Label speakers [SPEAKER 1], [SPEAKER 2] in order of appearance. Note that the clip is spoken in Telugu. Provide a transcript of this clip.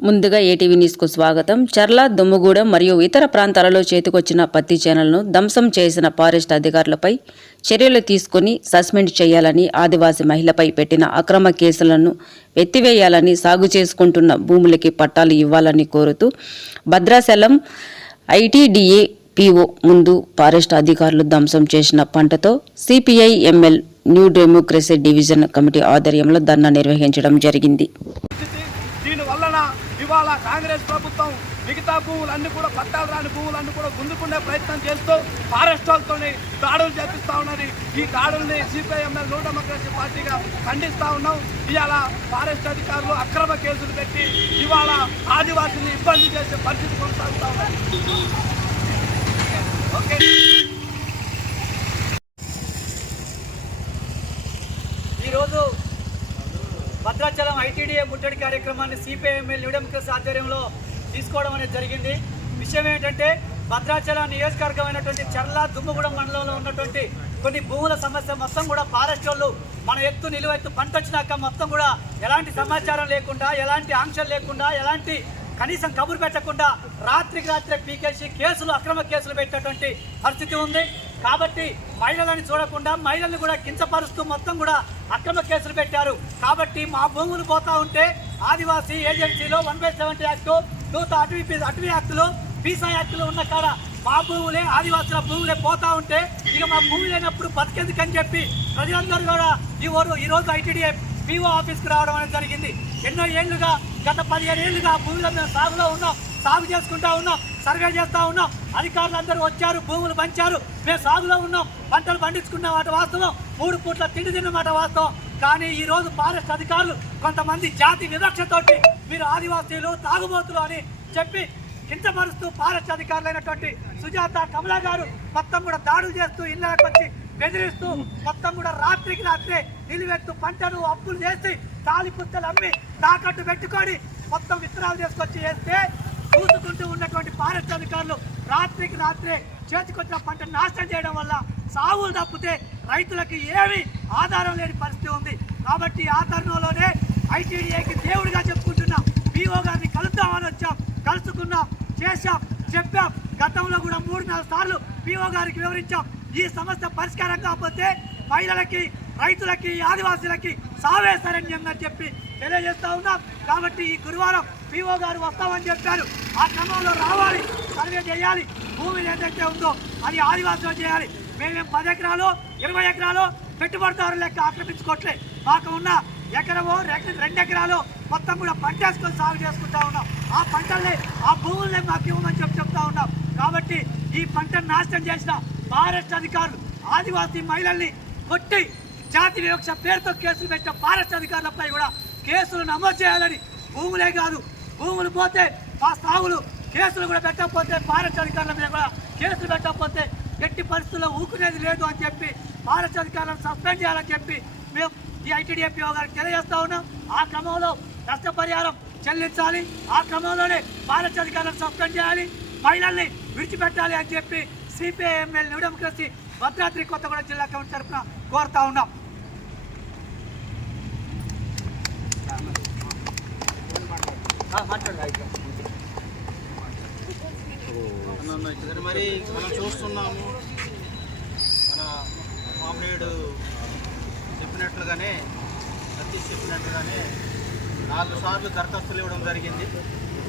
[SPEAKER 1] ముందుగా ఏటీవీ న్యూస్కు స్వాగతం. చర్ల దుమ్ముగూడెం మరియు ఇతర ప్రాంతాలలో చేతికొచ్చిన పత్తి చేనలను ధ్వంసం చేసిన ఫారెస్ట్ అధికారులపై చర్యలు తీసుకుని సస్పెండ్ చేయాలని ఆదివాసీ మహిళపై పెట్టిన అక్రమ కేసులను ఎత్తివేయాలని సాగు చేసుకుంటున్న భూములకి పట్టాలు ఇవ్వాలని కోరుతూ భద్రాచలం ఐటీడీఏ పీఓ ముందు ఫారెస్ట్ అధికారులు ధ్వంసం చేసిన పంటతో CPI ML New Democracy division committee ఆధ్వర్యంలో ధర్నా నిర్వహించడం జరిగింది.
[SPEAKER 2] ఇవాళ కాంగ్రెస్ ప్రభుత్వం మిగతా భూములన్నీ కూడా పట్టాలు రాని భూములన్నీ కూడా గుంజుకునే ప్రయత్నం చేస్తూ ఫారెస్ట్ వాళ్ళతో దాడులు చేపిస్తూ ఉన్నది. ఈ దాడుల్ని సిపిఐఎంఎల్ నూట డెమోక్రసీ పార్టీగా ఖండిస్తూ ఉన్నాం. ఇవాళ ఫారెస్ట్ అధికారులు అక్రమ కేసులు పెట్టి ఇవాళ ఆదివాసీని ఇబ్బంది చేసే పరిస్థితి కొనసాగుతా ఉన్నది. ఓకే.
[SPEAKER 3] ఈరోజు భద్రాచలం ఐటీడీఏ ముట్టడి కార్యక్రమాన్ని సిపిఐఎంఎల్ న్యూ ఆధ్వర్యంలో తీసుకోవడం అనేది జరిగింది. విషయం ఏంటంటే భద్రాచలం నియోజకవర్గమైనటువంటి చర్ల దుమ్మగూడెం మండలంలో ఉన్నటువంటి కొన్ని భూముల సమస్య మొత్తం కూడా ఫారెస్ట్ వాళ్ళు మన ఎత్తు నిలువెత్తు పంట వచ్చినాక మొత్తం కూడా ఎలాంటి సమాచారం లేకుండా ఎలాంటి ఆంక్షలు లేకుండా ఎలాంటి కనీసం కబురు పెట్టకుండా రాత్రికి రాత్రే పీకేసి కేసులు అక్రమ కేసులు పెట్టేటువంటి పరిస్థితి ఉంది. కాబట్టి మహిళలని చూడకుండా మహిళలను కూడా కించపరుస్తూ మొత్తం కూడా అక్రమ కేసులు పెట్టారు. కాబట్టి మా భూములు పోతా ఉంటే ఆదివాసీ ఏజెన్సీలో వన్ బై సెవెంటీ యాక్టు దూత అటవీ అటవీ యాక్టులు పీసా యాక్టులు ఉన్న కాడ మా భూములే ఆదివాసుల భూములే పోతా ఉంటే ఇక మా భూమి లేనప్పుడు బతికెందుకని చెప్పి ప్రజలందరూ కూడా ఈ ఈరోజు ఐటీడీఏ పీఓ ఆఫీస్కి రావడం అనేది జరిగింది. ఎన్నో ఏళ్ళుగా గత పదిహేను ఏళ్ళుగా భూమిలో మేము సాగులో ఉన్నాం. సాగు చేసుకుంటా ఉన్నాం సర్వే చేస్తూ ఉన్నాం. అధికారులు అందరూ వచ్చారు భూములు పంచారు. మేము సాగులో ఉన్నాం పంటలు పండించుకున్న మాట వాస్తవం మూడు పూట్ల తిండి తిన్నమాట వాస్తవం. కానీ ఈరోజు ఫారెస్ట్ అధికారులు కొంతమంది జాతి వివక్షతోటి మీరు ఆదివాసీలు తాగుబోతులు అని చెప్పి కించపరుస్తూ ఫారెస్ట్ అధికారులైనటువంటి సుజాత కమలా గారు మొత్తం కూడా దాడులు చేస్తూ ఇళ్ళకి వచ్చి బెదిరిస్తూ మొత్తం కూడా రాత్రికి రాత్రే నిలువెత్తు పంటను అప్పులు చేసి తాలి పుత్తలు అమ్మి తాకట్టు పెట్టుకొని మొత్తం విత్తనాలు తీసుకొచ్చి వేస్తే చూసుకుంటూ ఉన్నటువంటి ఫారెస్ట్ అధికారులు రాత్రికి రాత్రే చేతికొచ్చిన పంట నాశనం చేయడం వల్ల సాగులు తప్పితే రైతులకు ఏమీ ఆధారం లేని పరిస్థితి ఉంది. కాబట్టి ఆ తరుణంలోనే ఐటీడీఏకి దేవుడిగా చెప్పుకుంటున్నాం పీఓ గారిని కలుద్దామని వచ్చాం. కలుసుకున్నాం చేశాం చెప్పాం. గతంలో కూడా మూడు నాలుగు సార్లు బీఓ గారికి వివరించాం. ఈ సమస్య పరిష్కారం కాకపోతే మహిళలకి రైతులకి ఆదివాసులకి సావే సరణ్యంగా చెప్పి తెలియజేస్తా ఉన్నాం. కాబట్టి ఈ గురువారం పీఓ గారు వస్తామని చెప్పారు. ఆ క్రమంలో రావాలి సర్వే చేయాలి భూమి ఏదైతే ఉందో అది ఆదివాసులు చేయాలి. మేమేం పది ఎకరాలు ఇరవై ఎకరాలు పెట్టుబడిదారు లెక్క ఆక్రమించుకోవట్లే. మాకు ఉన్న ఎకరమో రెండు ఎకరాలు మొత్తం కూడా పంట వేసుకొని సాగు చేసుకుంటా ఉన్నాం. ఆ పంటల్ని ఆ భూముల్ని మాకు ఇవ్వమని చెప్పి చెప్తా ఉన్నాం. కాబట్టి ఈ పంటను నాశనం చేసిన ఫారెస్ట్ అధికారులు ఆదివాసీ మహిళల్ని కొట్టి జాతి వివక్ష పేరుతో కేసులు పెట్టిన ఫారెస్ట్ అధికారులపై కూడా కేసులు నమోదు చేయాలని భూములే కాదు భూములు పోతే మా సాగులు కేసులు కూడా పెట్టకపోతే భారత అధికారుల మీద కూడా కేసులు పెట్టకపోతే ఎట్టి పరిస్థితుల్లో ఊకునేది లేదు అని చెప్పి భారత అధికారులను సస్పెండ్ చేయాలని చెప్పి మేము ఈ ఐటీడీఎఫ్ఓ గారికి తెలియజేస్తా ఉన్నాం. ఆ క్రమంలో నష్టపరిహారం చెల్లించాలి. ఆ క్రమంలోనే భారత అధికారులను సస్పెండ్ చేయాలి. మహిళల్ని విడిచిపెట్టాలి అని చెప్పి CPI ML New Democracy Bhadradri Kothagudem జిల్లా కమిటీ తరఫున కోరుతా ఉన్నాం.
[SPEAKER 4] మరి మనం చూస్తున్నాము. మన కామ్రేడ్ చెప్పినట్లుగానే సతీష్ చెప్పినట్లుగానే నాలుగు సార్లు దరఖాస్తులు ఇవ్వడం జరిగింది.